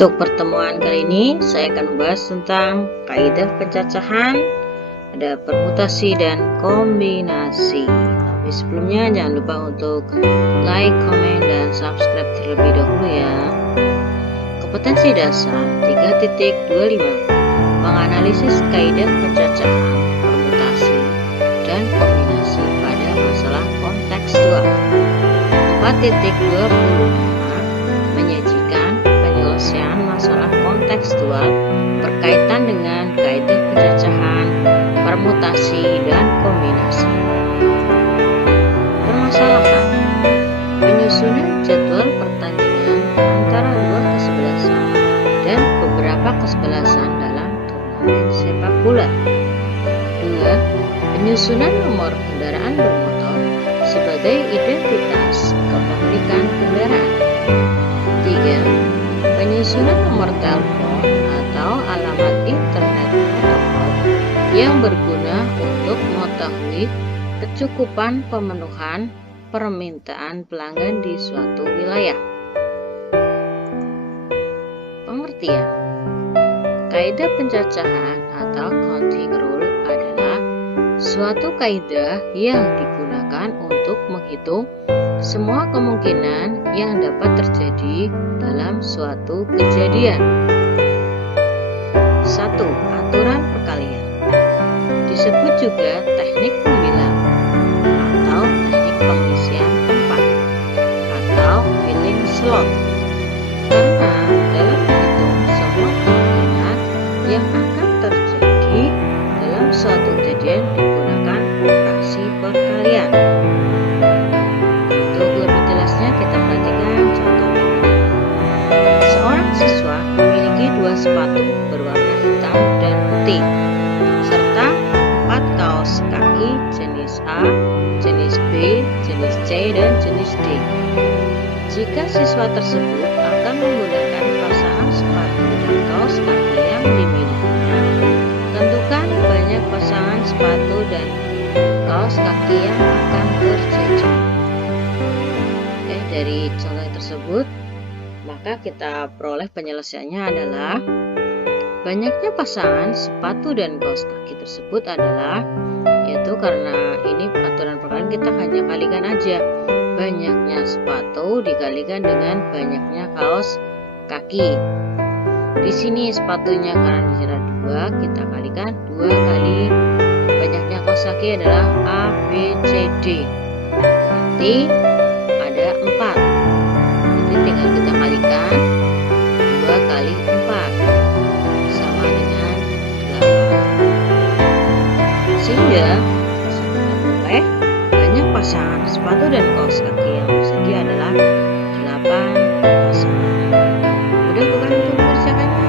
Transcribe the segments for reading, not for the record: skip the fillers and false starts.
Untuk pertemuan kali ini saya akan membahas tentang kaidah pencacahan, ada permutasi dan kombinasi. Tapi sebelumnya jangan lupa untuk like, komen, dan subscribe terlebih dahulu ya. Kompetensi dasar 3.25 menganalisis kaidah pencacahan, permutasi, dan kombinasi pada masalah kontekstual. 4.25 menyajikan penyelesaian masalah kontekstual berkaitan dengan kaidah pencacahan, permutasi, dan kombinasi. Permasalahan penyusunan jadwal pertandingan antara dua kesebelasan dan beberapa kesebelasan dalam turnamen sepak bola. 2. Penyusunan nomor kendaraan bermotor sebagai identitas kepemilikan kendaraan. 3. Penyusunan nomor telepon atau alamat internet protokol yang berguna untuk mengetahui kecukupan pemenuhan permintaan pelanggan di suatu wilayah. Pengertian kaidah pencacahan atau counting rule adalah suatu kaidah yang digunakan untuk menghitung semua kemungkinan yang dapat terjadi dalam suatu kejadian. 1. Aturan perkalian disebut juga teknik pembilang atau teknik pengisian tempat atau filling slot, karena dalam menghitung semua kemungkinan yang akan terjadi dalam suatu kejadian digunakan operasi perkalian. Untuk lebih jelasnya kita perhatikan contoh berikut. Seorang siswa memiliki 2 sepatu berwarna hitam dan putih serta 4 kaos kaki jenis A, jenis B, jenis C, dan jenis D. Jika siswa tersebut akan menggunakan pasangan sepatu dan kaos kaki yang dimilikinya, tentukan banyak pasangan sepatu dan kaos kaki yang akan terjadi. Dari contoh tersebut, maka kita peroleh penyelesaiannya adalah banyaknya pasangan sepatu dan kaos kaki tersebut adalah, yaitu karena ini aturan perkalian kita hanya kalikan aja, banyaknya sepatu dikalikan dengan banyaknya kaos kaki. Di sini sepatunya karena dikira 2, kita kalikan 2 kali banyaknya kaos kaki adalah A, B, C, D. Berarti ada 4. Jadi tinggal kita kalikan 2 kali 4 sama dengan 8. Sehingga kita boleh banyak pasangan sepatu dan kaos kaki yang tersedia adalah 8 pasangan. Mudah bukan untuk mengerjakannya?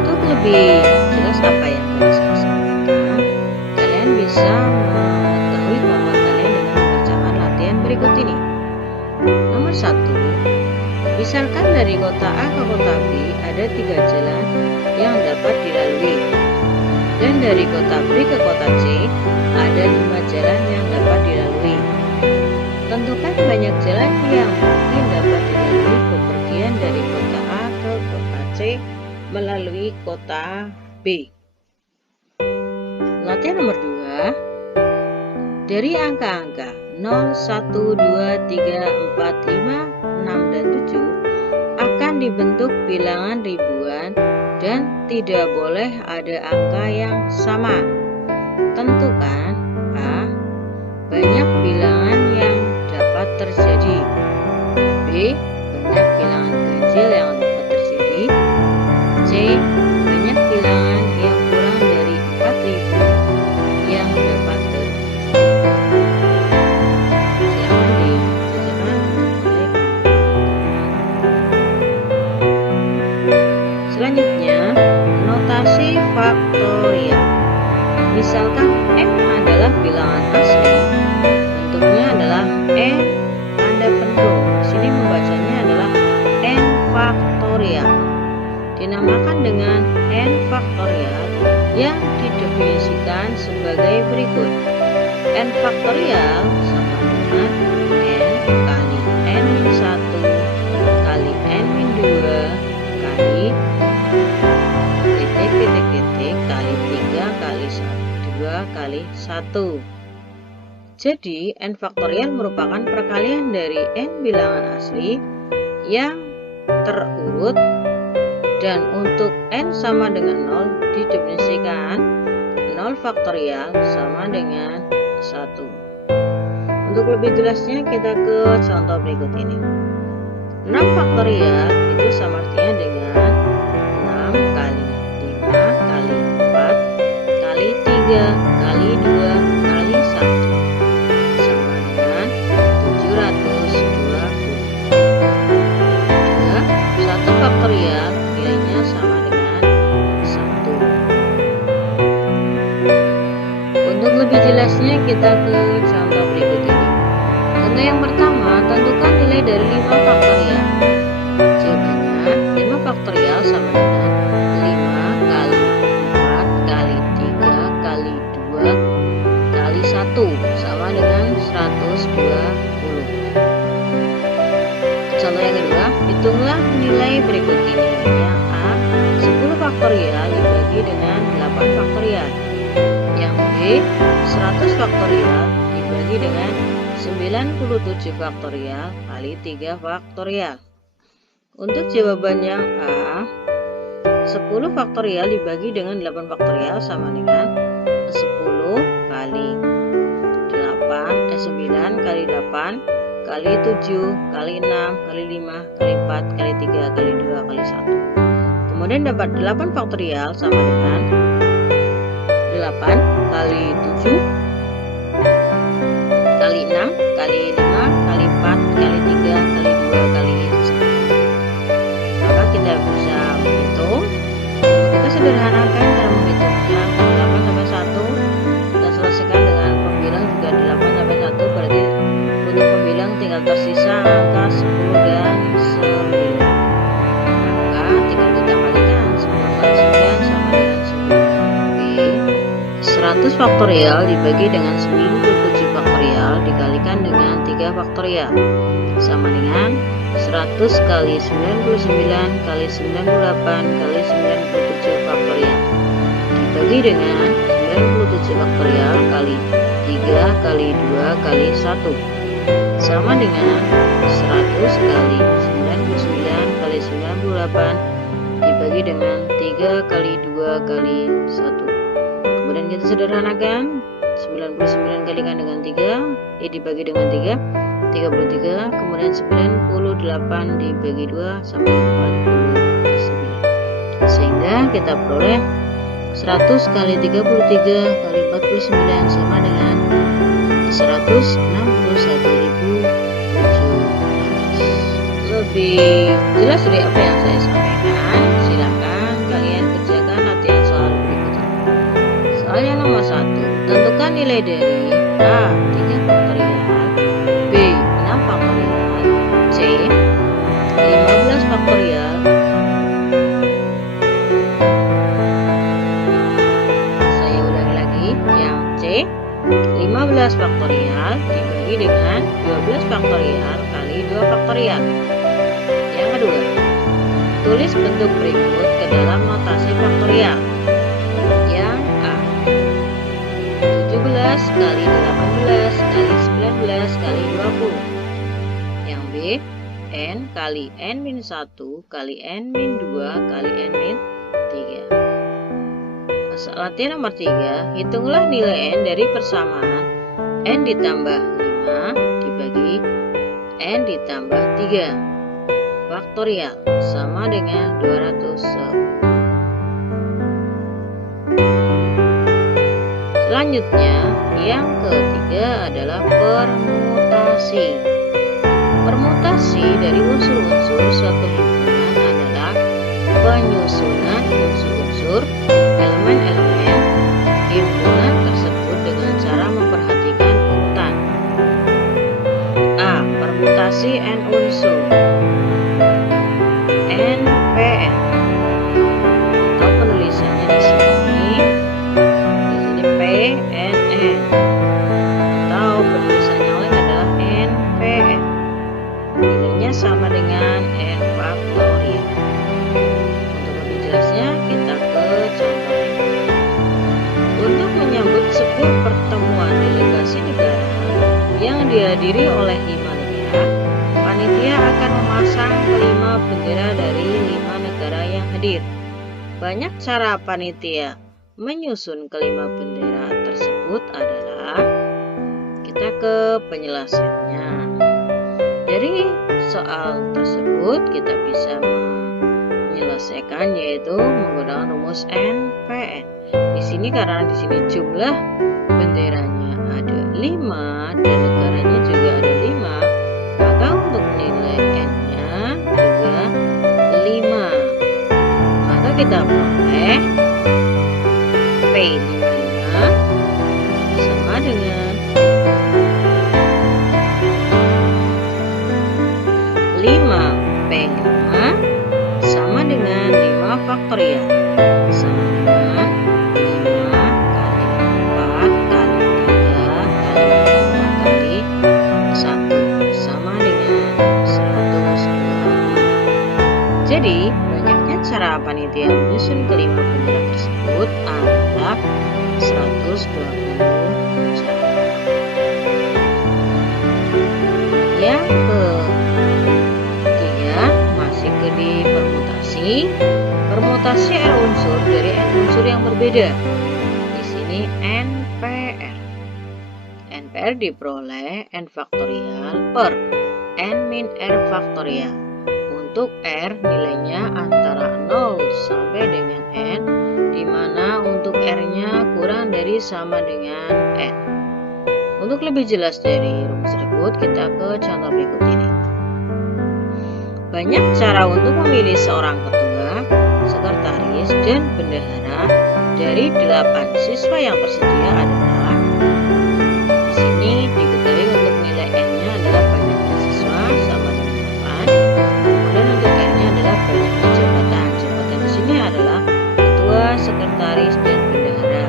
Untuk lebih jelas apa yang tadi saya sampaikan, kalian bisa mengetahui kemampuan kalian dengan mengerjakan latihan berikut ini. Nomor 1, misalkan dari kota A ke kota B ada 3 jalan yang dapat dilalui, dan dari kota B ke kota C ada 5 jalan yang dapat dilalui. Tentukan banyak jalan yang mungkin dapat dilalui bepergian dari kota A ke kota C melalui kota B. Latihan nomor 2, dari angka-angka 0, 1, 2, 3, 4, 5, 6, dan 7 akan dibentuk bilangan ribuan dan tidak boleh ada angka yang sama. Tentukan A. Banyak bilangan yang dapat terjadi, B. Banyak bilangan ganjil yang dapat terjadi, C. Banyak bilangan yang kurang dari 4.000 yang dapat terjadi. Selanjutnya, notasi faktorial. Misalkan M adalah bilangan asli, bentuknya adalah N tanda penuh. Di sini membacanya adalah N faktorial. Dinamakan dengan N faktorial yang didefinisikan sebagai berikut. N faktorial sama dengan N kali N-1 kali N-2 2 kali 1. Jadi n faktorial merupakan perkalian dari n bilangan asli yang terurut, dan untuk n sama dengan 0 didefinisikan 0 faktorial sama dengan 1. Untuk lebih jelasnya kita ke contoh berikut ini. 6 faktorial itu sama artinya dengan 6 kali 5 kali 4 kali 3 kali 2 kali 1 sama dengan 720. 1 faktorial nilainya sama dengan 1. Untuk lebih jelasnya kita ke contoh berikut ini. Contoh yang pertama, tentukan nilai dari 5 faktorial. Jawabannya 5 faktorial sama dengan 5 kali 4 kali 3 kali 2 kali 1 sama dengan 120. Contoh yang kedua, hitunglah nilai berikut ini. Yang A, 10 faktorial dibagi dengan 8 faktorial. Yang B, 100 faktorial dibagi dengan 97 faktorial kali 3 faktorial. Untuk jawaban yang A, 10 faktorial dibagi dengan 8 faktorial sama dengan 10 kali 9 kali 8 kali 7 kali 6 kali 5 kali 4 kali 3 kali 2 kali 1. Kemudian dapat 8 faktorial sama dengan 8 kali 7 kali 6 kali 5 kali 4 kali 3 kali 2 kali 1. Maka kita bisa menghitung. Kita sederhanakan cara menghitungnya 8 sampai 1. Kita selesaikan dengan pembilang juga 8 sampai 1, berarti untuk pembilang tinggal tersisa angka 10 dan 9. Maka tinggal kita kalikan 10 kali 9 sama dengan 9. 100 faktorial dibagi dengan 97 faktorial dikalikan dengan 3 faktorial sama dengan 100 kali 99 kali 98 kali 97 faktorial dibagi dengan 97 faktorial kali 3 kali 2 kali 1 sama dengan 100 kali 99 kali 98 dibagi dengan 3 kali 2 kali 1. Kemudian kita sederhanakan 99 kalikan dengan 3 dibagi dengan 3 33, kemudian 98 dibagi 2 sama dengan 49, sehingga kita peroleh 100 kali 33 kali 49 sama dengan 161.700. Lebih jelas dari apa yang saya sampaikan, silakan kalian kerjakan latihan soal berikutnya. Soal yang nomor 1, tentukan nilai dari A 3 faktorial, B 6 faktorial, C 15 faktorial. Saya ulangi lagi, yang C 15 faktorial dibagi dengan 12 faktorial kali 2 faktorial. Yang kedua, tulis bentuk berikut ke dalam notasi faktorial. Yang A 17 kali 18 kali 19 kali 20. Yang B N kali N-1 kali N-2 kali N-3. Latihan nomor 3, hitunglah nilai N dari persamaan N ditambah 5 dibagi N ditambah 3 faktorial sama dengan 210. Selanjutnya, yang ketiga adalah permutasi. Permutasi dari unsur-unsur suatu himpunan adalah penyusunan unsur-unsur elemen-elemen himpunan tersebut dengan cara memperhatikan urutan. A. Permutasi N unsur NPN, atau penulisannya di sini PNN, atau penulisan yang lain adalah NPN. Nilainya sama dengan N faktorial. Untuk lebih jelasnya kita ke contohnya. Untuk menyambut dihadiri oleh 5 negara, panitia akan memasang kelima bendera dari 5 negara yang hadir. Banyak cara panitia menyusun kelima bendera tersebut adalah, kita ke penjelasannya. Dari soal tersebut kita bisa menyelesaikan, yaitu menggunakan rumus NPN. Di sini karena di sini jumlah benderanya ada 5 dan negaranya juga ada 5, maka untuk nilai N-nya juga 5. Maka kita boleh P55 sama dengan 5P5 sama dengan 5 faktorial sama dengan 5 kali 4 kali 3 kali 5 kali 1 sama dengan 120. Jadi banyaknya cara panitia menyusun kelima bendera tersebut adalah 120 cara. Yang ketiga masih di permutasi. Permutasi R unsur dari N unsur yang berbeda. Di sini NPR. NPR diperoleh N faktorial per N min R faktorial. Untuk R nilainya antara 0 sampai dengan N, di mana untuk R-nya kurang dari sama dengan N. Untuk lebih jelas dari rumus tersebut, kita ke contoh berikut ini. Banyak cara untuk memilih seorang ketua, sekretaris, dan bendahara dari 8 siswa yang tersedia adalah, di sini diketahui untuk nilai N-nya adalah banyaknya siswa sama dengan 8. Kemudian untuk R-nya adalah banyaknya jabatan. Jabatan di sini adalah ketua, sekretaris, dan bendahara.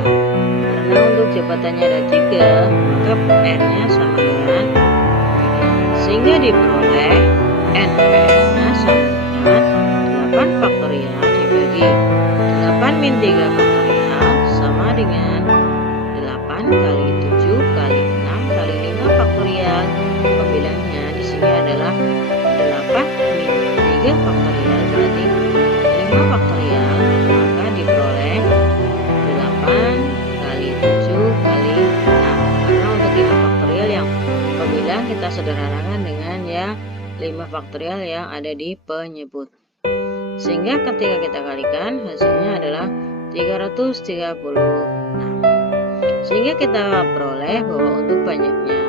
Karena untuk jabatannya ada 3, maka R-nya sama dengan 3. Sehingga diperoleh NPR-nya sama dengan 8 faktorial dibagi 8 min 3 faktorial sama dengan 8 kali 7 kali 6 kali 5 faktorial. Pembilangnya di sini adalah 8 min 3 faktorial berarti 5 faktorial, maka diperoleh 8 kali 7 kali 6. Karena untuk 5 faktorial yang pembilang kita sederhanakan dengan yang 5 faktorial yang ada di penyebut. Sehingga ketika kita kalikan hasilnya adalah 336. Sehingga kita peroleh bahwa untuk banyaknya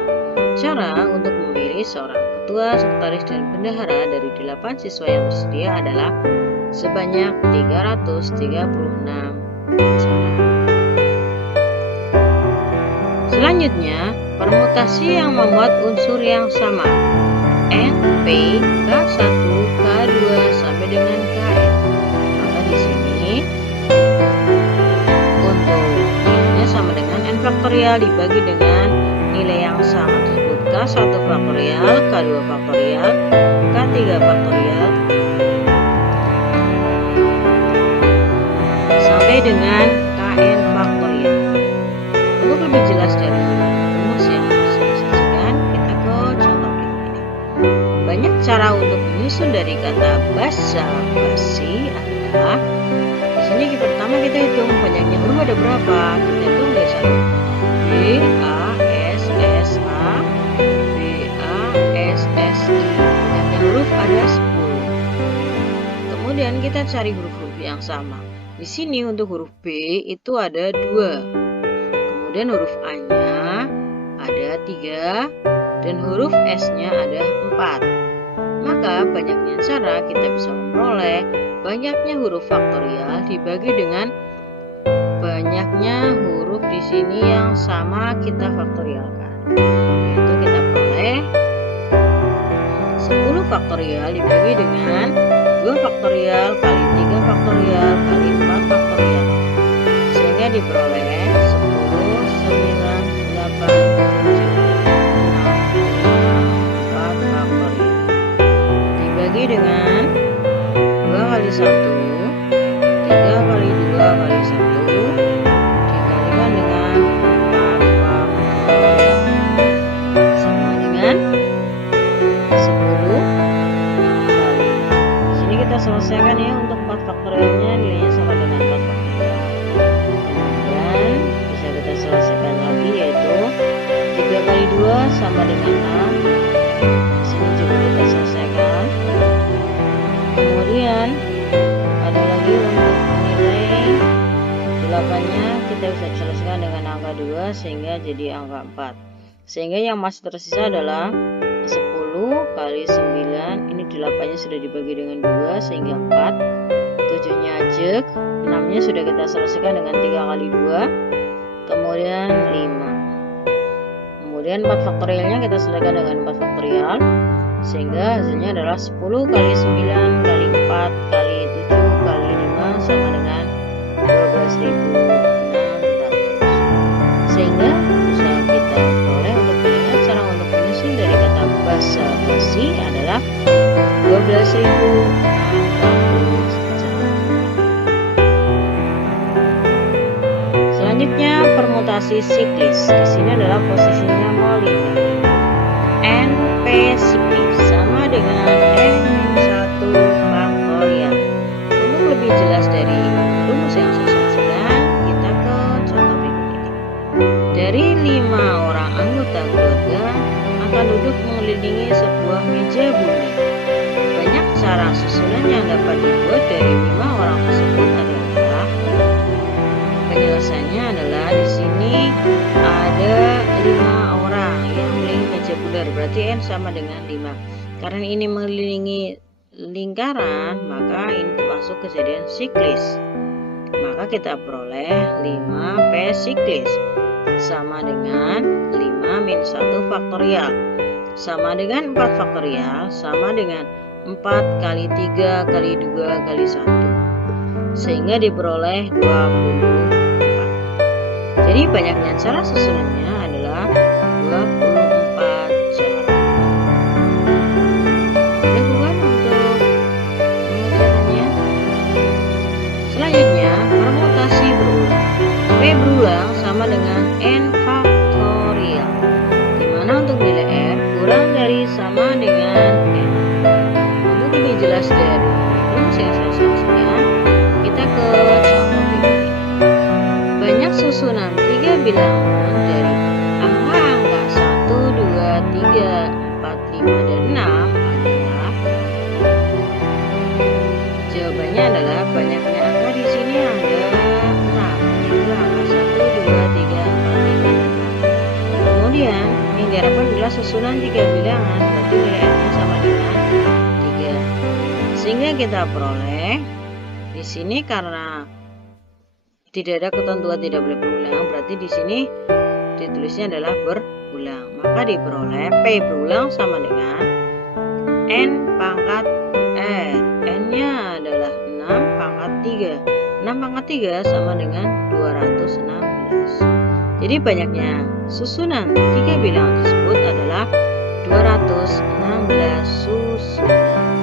cara untuk memilih seorang ketua, sekretaris, dan bendahara dari 8 siswa yang tersedia adalah sebanyak 336 cara. Selanjutnya, permutasi yang membuat unsur yang sama. N, P, K1, K2 sampai dengan Kn. Maka di sini untuk nilainya sama dengan N faktorial dibagi dengan nilai yang sama tersebut. K1 faktorial, K2 faktorial, K3 faktorial sampai dengan Kn faktorial. Untuk lebih jelas dari rumus yang saya sajikan, kita ke contoh berikut ini. Banyak cara untuk menyusun dari kata basa-basi adalah, di sini pertama kita hitung banyaknya huruf ada berapa. Kita hitung dari 1 B A S S A B A S S I. Banyaknya huruf ada 10. Kemudian kita cari huruf-huruf yang sama. Di sini untuk huruf B itu ada 2. Kemudian huruf A-nya ada 3 dan huruf S-nya ada 4. Maka banyaknya cara kita bisa memperoleh banyaknya huruf faktorial dibagi dengan banyaknya huruf di sini yang sama kita faktorialkan. Yaitu kita peroleh 10 faktorial dibagi dengan 2 faktorial kali 3 faktorial kali 4 faktorial. Sehingga diperoleh 10, 9, 8, 7, 6, 5, 4 faktorial. Dibagi dengan 2 kali 1, 3 kali 2 kali 1, dikalikan dengan 4 faktorial sama dengan sama dengan 6. Di sini juga kita selesaikan. Kemudian ada lagi untuk nilai 8-nya kita bisa selesaikan dengan angka 2 sehingga jadi angka 4. Sehingga yang masih tersisa adalah 10 kali 9. Ini 8-nya sudah dibagi dengan 2 sehingga 4. 7-nya ajek. 6-nya sudah kita selesaikan dengan 3 kali 2. Kemudian 5. Kemudian 4 faktorialnya kita selesaikan dengan 4 faktorial. Sehingga hasilnya adalah 10 kali 9 kali 4 kali 7 kali 5 sama dengan 12.600. Sehingga bisa kita peroleh untuk pilihan cara untuk menyusun dari kata basa-basi adalah 12.600 cara. Selanjutnya permutasi siklis. Di sini adalah posisinya melingkar. NP siklis sama dengan N-1 faktorial. Untuk lebih jelas dari rumus yang saya sajikan, kita ke contoh berikut ini. Dari 5 orang anggota keluarga akan duduk mengelilingi sebuah meja bumi. Banyak cara susunan yang dapat dibuat dari 5 orang tersebut adalah, penyelesaiannya adalah di sini ada 5 orang yang mengelilingi meja bundar, berarti N sama dengan 5. Karena ini mengelilingi lingkaran, maka ini masuk kejadian siklis. Maka kita peroleh 5P siklis sama dengan 5 min 1 faktorial sama dengan 4 faktorial sama dengan 4 kali 3 kali 2 kali 1 sehingga diperoleh 24. Jadi banyaknya cara susunannya adalah 24 cara. Lakukan untuk pengerjaannya. Selanjutnya permutasi berulang. P berulang sama dengan N faktorial, dimana untuk nilai R kurang dari sama dengan N. Untuk lebih jelas dari rumus yang saya sajikan, kita ke contoh berikut ini. Banyak susunan 3 bilangan dari angka-angka 1, 2, 3, 4, 5, dan 6 adalah, jawabannya adalah banyaknya angka di sini ada 6, yaitu angka 1, 2, 3, 4, 5, dan 6. Kemudian yang diharapkan adalah susunan 3 bilangan, berarti nilai R-nya sama dengan 3. Sehingga kita peroleh di sini karena tidak ada ketentuan tidak boleh berulang, berarti di sini ditulisnya adalah berulang. Maka diperoleh P berulang sama dengan N pangkat R. N-nya adalah 6 pangkat 3. 6 pangkat 3 sama dengan 216. Jadi banyaknya susunan 3 bilangan tersebut adalah 216 susunan.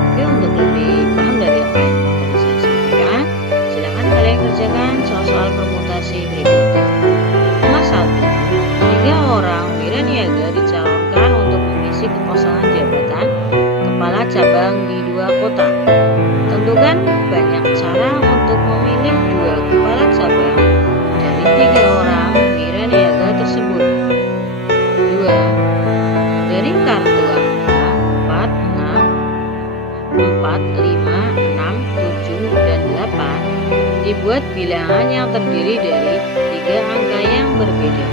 Oke, untuk lebih paham dari apa yang tadi saya sampaikan, silakan kalian kerjakan soal-soal permutasi berikutnya. Nomor 1. 3 orang wiraniaga dicalonkan untuk mengisi kekosongan jabatan kepala cabang di 2 kota. Tentukan banyak cara untuk memilih 2 kepala cabang dari 3 orang wiraniaga tersebut. 2. Dari kartu angka 4, 5, 6, 7, dan 8 dibuat bilangan yang terdiri dari 3 angka yang berbeda.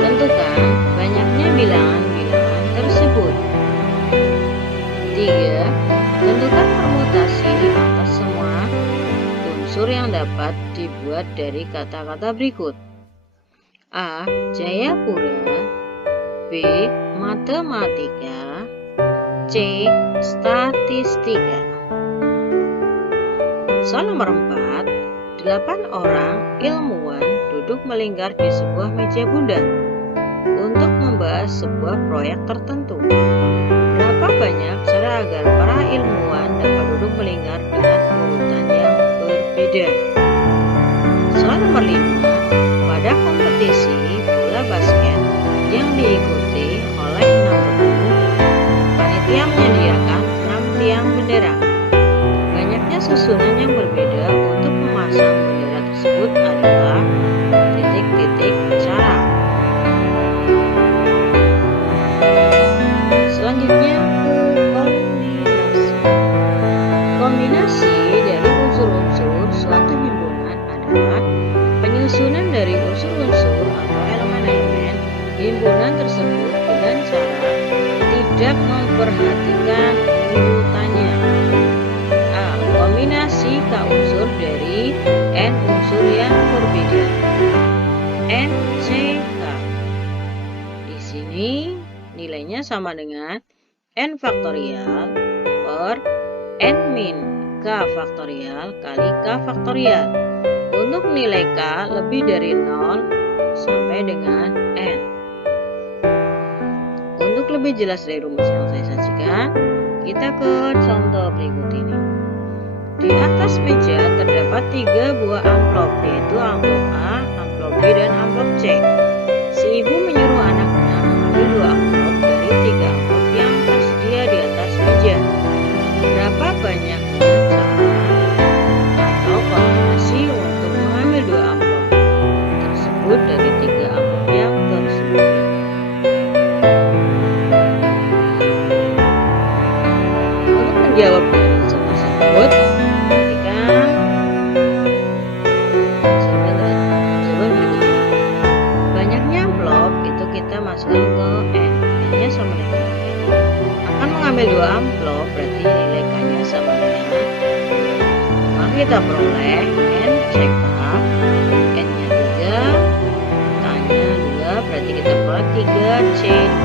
Tentukan banyaknya bilangan-bilangan tersebut. 3. Tentukan permutasi atas semua unsur yang dapat dibuat dari kata-kata berikut. A. Jayapura. B. Matematika. C. Statistika. Soal nomor 4. 8 orang ilmuwan duduk melingkar di sebuah meja bundar untuk membahas sebuah proyek tertentu. Berapa banyak cara agar para ilmuwan dapat duduk melingkar dengan urutan yang berbeda? Soal nomor 5. Pada kompetisi bola basket yang diikuti oleh 6 rebu, panitia menyediakan 6 tiang bendera. Banyaknya susunan yang berbeda untuk memasang bendera tersebut adalah titik-titik cara. penimbunan tersebut dengan cara tidak memperhatikan urutannya. A. Kombinasi K unsur dari N unsur yang berbeda. N, C, K. Di sini nilainya sama dengan N faktorial per N min K faktorial kali K faktorial. Untuk nilai K lebih dari 0 sampai dengan N. Untuk lebih jelas dari rumus yang saya sajikan, kita ke contoh berikut ini. Di atas meja terdapat 3 buah amplop, yaitu amplop A, amplop B, dan amplop C. Si ibu menyuruh anaknya mengambil 2 amplop dari 3 amplop yang tersedia di atas meja. Berapa banyaknya cara atau kombinasi untuk mengambil 2 amplop tersebut dari 3 amplop yang tersedia? Untuk menjawab dari contoh tersebut, perhatikan jawaban berikut ini. Banyaknya amplop itu kita masukkan ke N. N-nya sama dengan N. Akan mengambil 2 amplop, berarti nilai K-nya sama dengan, maka kita peroleh N cek K, N-nya 3, K-nya 2, berarti kita peroleh 3C2.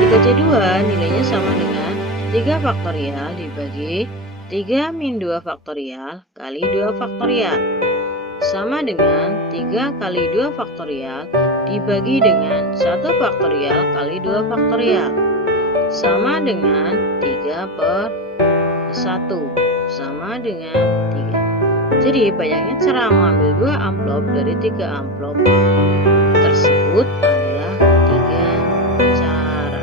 3C2 nilainya sama dengan 3 faktorial dibagi 3 min 2 faktorial kali 2 faktorial. Sama dengan 3 kali 2 faktorial dibagi dengan 1 faktorial kali 2 faktorial. Sama dengan 3 per 1. Sama dengan 3. Jadi banyaknya cara mengambil 2 amplop dari 3 amplop tersebut adalah 3 cara.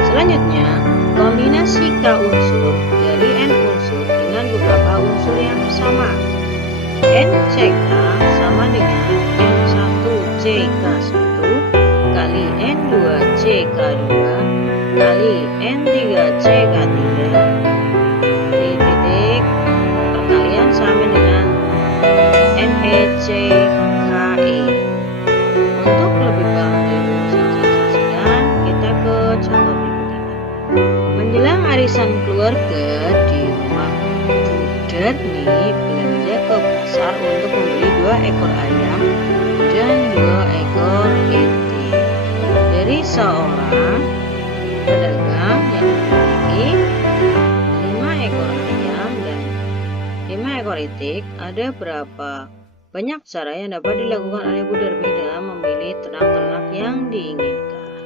Selanjutnya, kombinasi K unsur dari N unsur dengan beberapa unsur yang sama. N CK sama dengan N1CK1 kali N2CK2 kali N3CK3 titik perkalian sama dengan NECKE. Untuk lebih paham dari rumus yang saya sajikan, kita ke contoh berikut ini. Menjelang arisan keluarga di rumah Budarni belanja ke pasar untuk membeli 2 ekor ayam dan 2 ekor itik dari seorang pedagang yang memiliki 5 ekor ayam dan 5 ekor itik. Ada berapa banyak cara yang dapat dilakukan oleh Budarmi dalam memilih ternak-ternak yang diinginkan?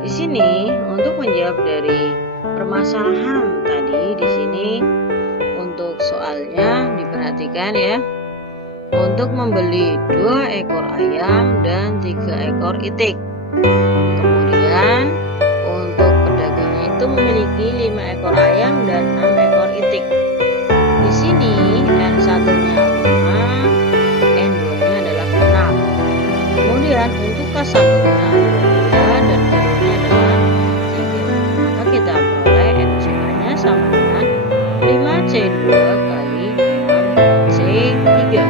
Di sini untuk menjawab dari permasalahan tadi, di sini untuk soalnya diperhatikan ya. Untuk membeli 2 ekor ayam dan 3 ekor itik. Kemudian untuk pedagangnya itu memiliki 5 ekor ayam dan 6 ekor itik. Di sini N1-nya 5, N2-nya adalah 6. Kemudian untuk K1-nya adalah 2 dan K2-nya adalah 3. Maka kita peroleh NCK-nya sama dengan 5C2 kali 6C3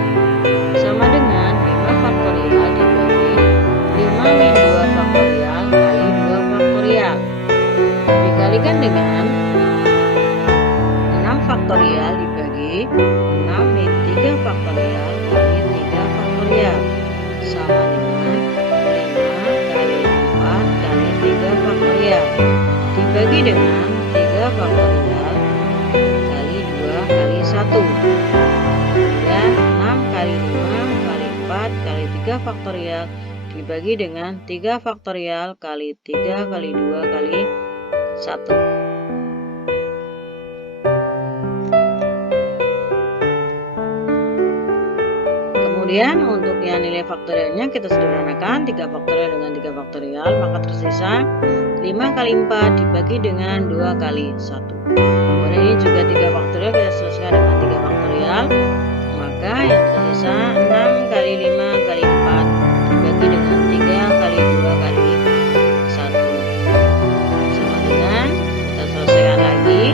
sama dengan 5 faktorial dibagi 5 min 2 faktorial kali 2 faktorial dikalikan dengan 6 faktorial dibagi 6 min 3 faktorial kali 3 faktorial sama dengan 5 kali 4 kali 3 faktorial dibagi dengan 3 faktorial kali 2 kali 1. Kemudian 6 kali 5 kali 4 kali 3 faktorial dibagi dengan 3 faktorial kali 3 kali 2 kali 1. Kemudian untuk yang nilai faktorialnya kita sederhanakan, 3 faktorial dengan 3 faktorial, maka tersisa 5 kali 4 dibagi dengan 2 kali 1. Kemudian ini juga 3 faktorial kita selesaikan dengan 3 faktorial, maka yang tersisa 6 kali 5 kali 4 dibagi dengan 3 kali 2 kali 1. Sama dengan, kita selesaikan lagi,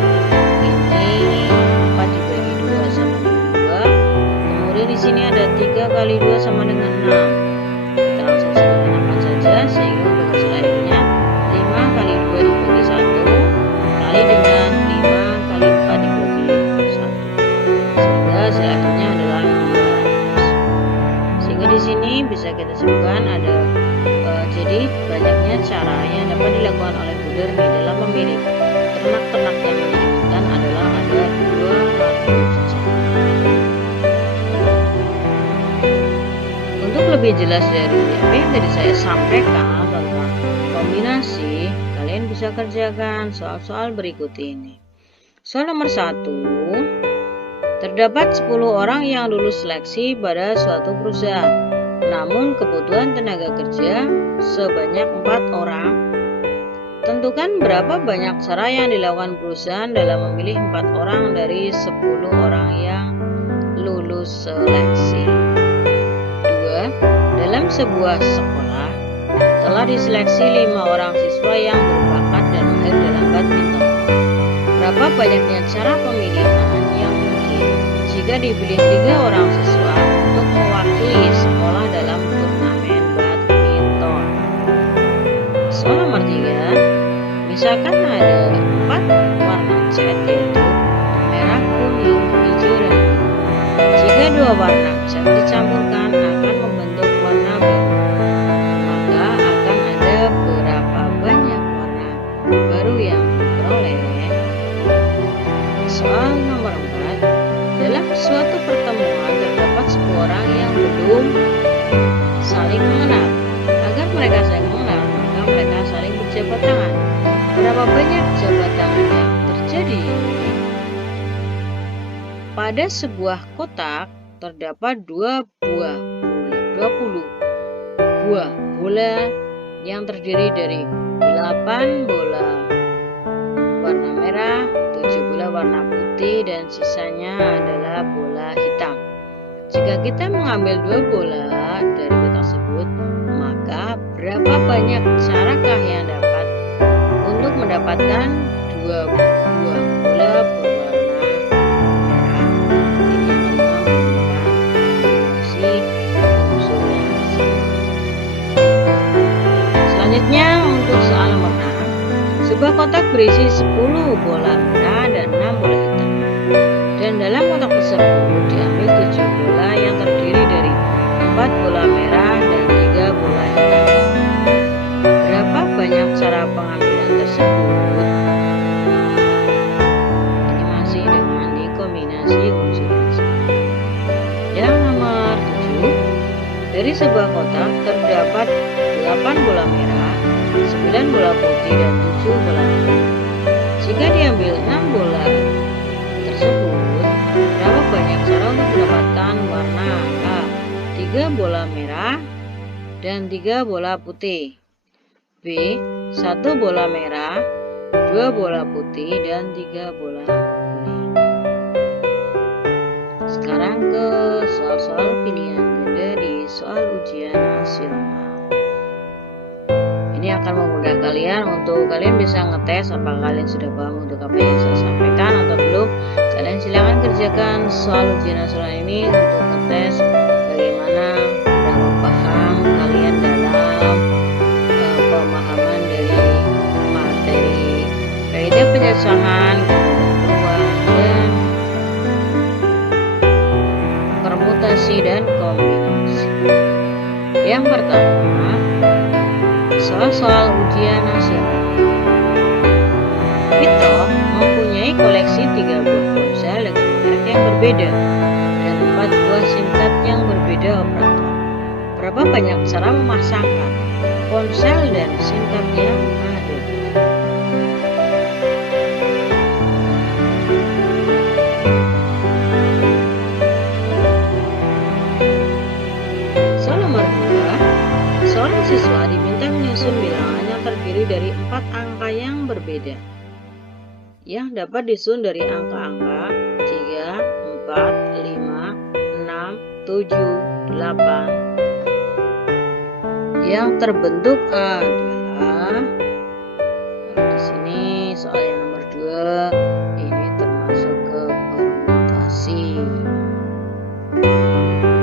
ini 4 dibagi 2 sama dengan 2. Kemudian di sini ada 3 kali 2 sama dengan 6. disebutkan ada jadi banyaknya cara yang dapat dilakukan oleh Budermi dalam memilih ternak-ternak yang diinginkan adalah ada 200 cara. Untuk lebih jelas dari apa yang tadi saya sampaikan tentang kombinasi, kalian bisa kerjakan soal-soal berikut ini. Soal nomor 1, terdapat 10 orang yang lulus seleksi pada suatu perusahaan. Namun kebutuhan tenaga kerja sebanyak 4 orang. Tentukan berapa banyak cara yang dilakukan perusahaan dalam memilih 4 orang dari 10 orang yang lulus seleksi. 2. Dalam sebuah sekolah telah diseleksi 5 orang siswa yang berbakat dan mahir dalam badminton. Berapa banyaknya cara pemilihan yang mungkin jika dipilih 3 orang siswa untuk mewakili sekolah dalam turnamen badminton? Soal nomor 3, misalkan ada 4 warna cat yaitu merah, kuning, hijau, dan biru. Jika 2 warna cat dicampurkan akan membentuk warna baru, maka akan ada berapa banyak warna baru yang diperoleh? Soal nomor 4, dalam suatu pertemuan terdapat 10 orang yang belum saling mengenal. Agar mereka saling mengenal, maka mereka saling berjabat tangan. Berapa banyak jabat tangan yang terjadi? Pada sebuah kotak terdapat 20 buah bola yang terdiri dari 8 bola warna merah, 7 bola warna putih, dan sisanya adalah bola hitam. Jika kita mengambil 2 bola dari kotak tersebut, maka berapa banyak carakah yang dapat untuk mendapatkan 2 buah bola berwarna merah? Ini yang kelima menggunakan kombinasi unsur yang sama. Selanjutnya untuk soal nomor 6, sebuah kotak berisi 10 bola merah dan 6 bola hitam. Dan dalam kotak tersebut diambil 7 bola yang terdiri dari 4 bola merah dan 3 bola hitam. Berapa banyak cara pengambilan tersebut? Ini masih dengan kombinasi unsur yang sama. Yang nomor 7, dari sebuah kotak terdapat 8 bola merah, 9 bola putih, dan 7 bola hitam. Jika diambil 6 bola tersebut, berapa banyak cara untuk mendapatkan warna? A. 3 bola merah dan 3 bola putih. B. 1 bola merah, 2 bola putih, dan 3 bola kuning. Sekarang ke soal-soal pilihan ganda di soal ujian nasional. Ini akan memudahkan kalian untuk kalian bisa ngetes apakah kalian sudah paham untuk apa yang saya sampaikan atau belum. Kalian silakan kerjakan soal ujian nasional ini untuk ngetes bagaimana berapa paham kalian dalam pemahaman dari materi kaidah penyelesaian, keluar, dan permutasi dan kombinasi. Yang pertama, soal-soal ujian nasional. Vito mempunyai koleksi 3 buah ponsel dengan merek yang berbeda dan 4 buah SIM card yang berbeda operator. Berapa banyak cara memasangkan ponsel dan SIM card yang ada? Soal nomor 2, seorang siswa diminta menyusun bilangan yang terdiri dari 4 angka yang berbeda yang dapat disusun dari angka-angka 3, 4, 5, 6, 7, 8 yang terbentuk adalah di sini soal yang nomor 2 ini termasuk ke permutasi.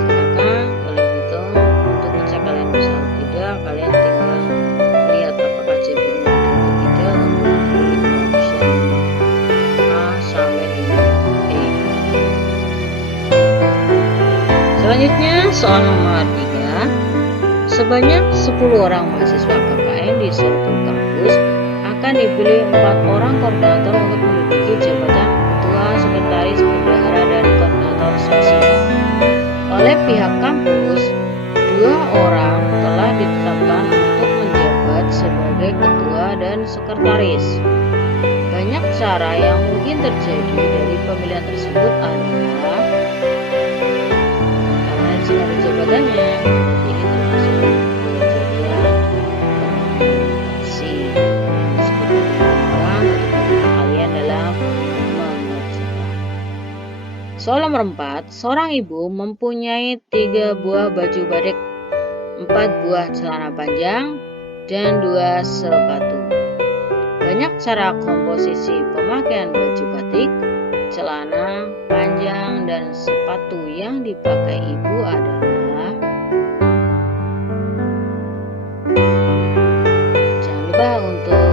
Silakan kalian hitung untuk ngecek kalian bisa atau tidak. Kalian tinggal lihat apakah jawabannya ada atau tidak untuk di option A sampai dengan E. Selanjutnya soal nomor 3, Sebanyak 10 orang mahasiswa KKN di suatu kampus akan dipilih 4 orang koordinator untuk menduduki jabatan ketua, sekretaris, bendahara, dan koordinator sosial. Oleh pihak kampus, 2 orang telah ditetapkan untuk menjabat sebagai ketua dan sekretaris. Banyak cara yang mungkin terjadi dari pemilihan tersebut adalah karena di sini ada jabatannya, berarti ini termasuk kejadian komunikasi. Meskipun orang untuk membantu kalian dalam mengerjakan. Soal nomor 4, seorang ibu mempunyai 3 buah baju batik, 4 buah celana panjang, dan 2 sepatu. Banyak cara komposisi pemakaian baju batik, celana panjang, dan sepatu yang dipakai ibu adalah, jangan lupa untuk